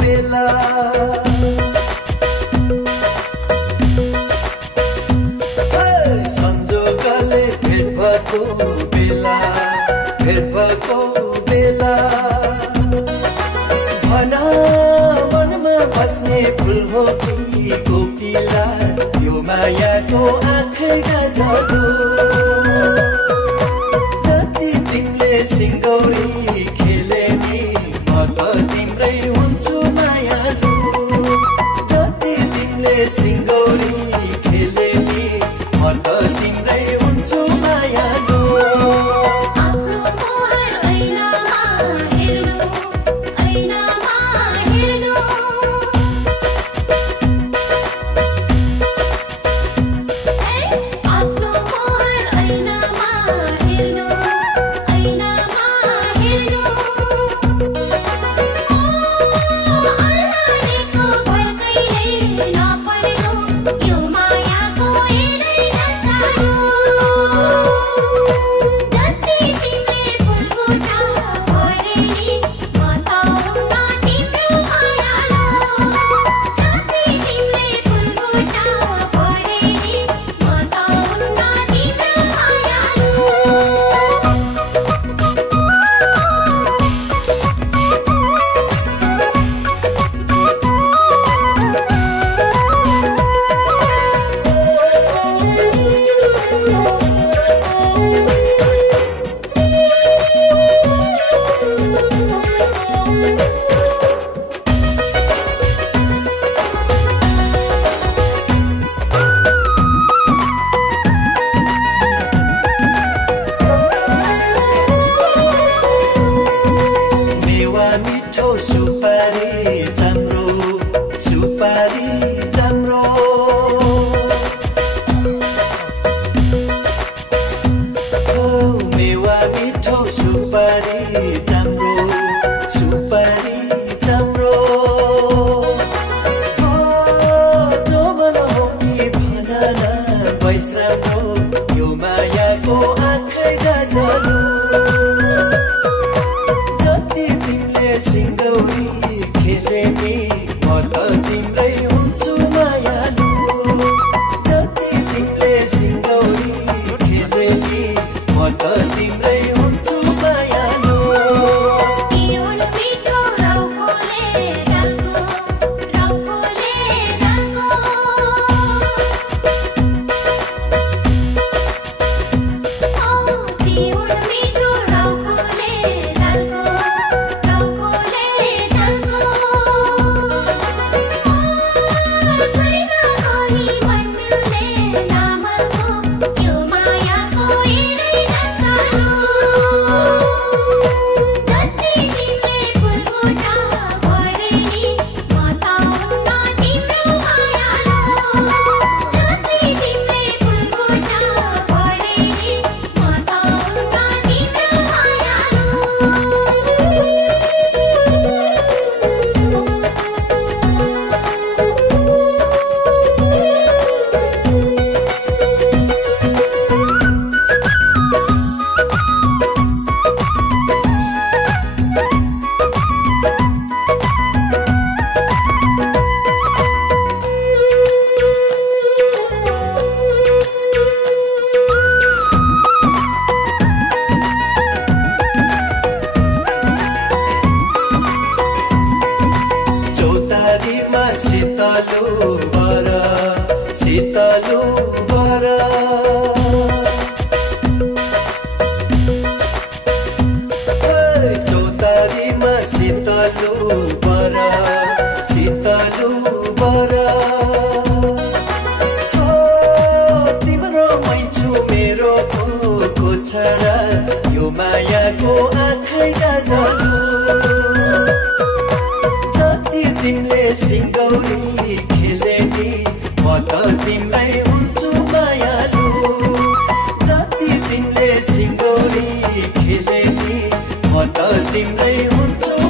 बेला संजोगले भेट भएको बेला भना मनमा बस्ने फुल हो कि कोपिला यो मायाको आँखैका जादु जति तिमीले सिङ्गौरी खेले नि म त तिम्रै हुन्छु मायालु जति तिमीले सिङ्गौरी खेले नि म त तिम्रै हुन्छु मायालु यो मायाको आँखैका जादु जति तिमीले सिङ्गौरी खेले नि म त तिम्रै हुन्छु मायालु जति तिमीले सिङ्गौरी खेले नि म त तिम्रै हुन्छु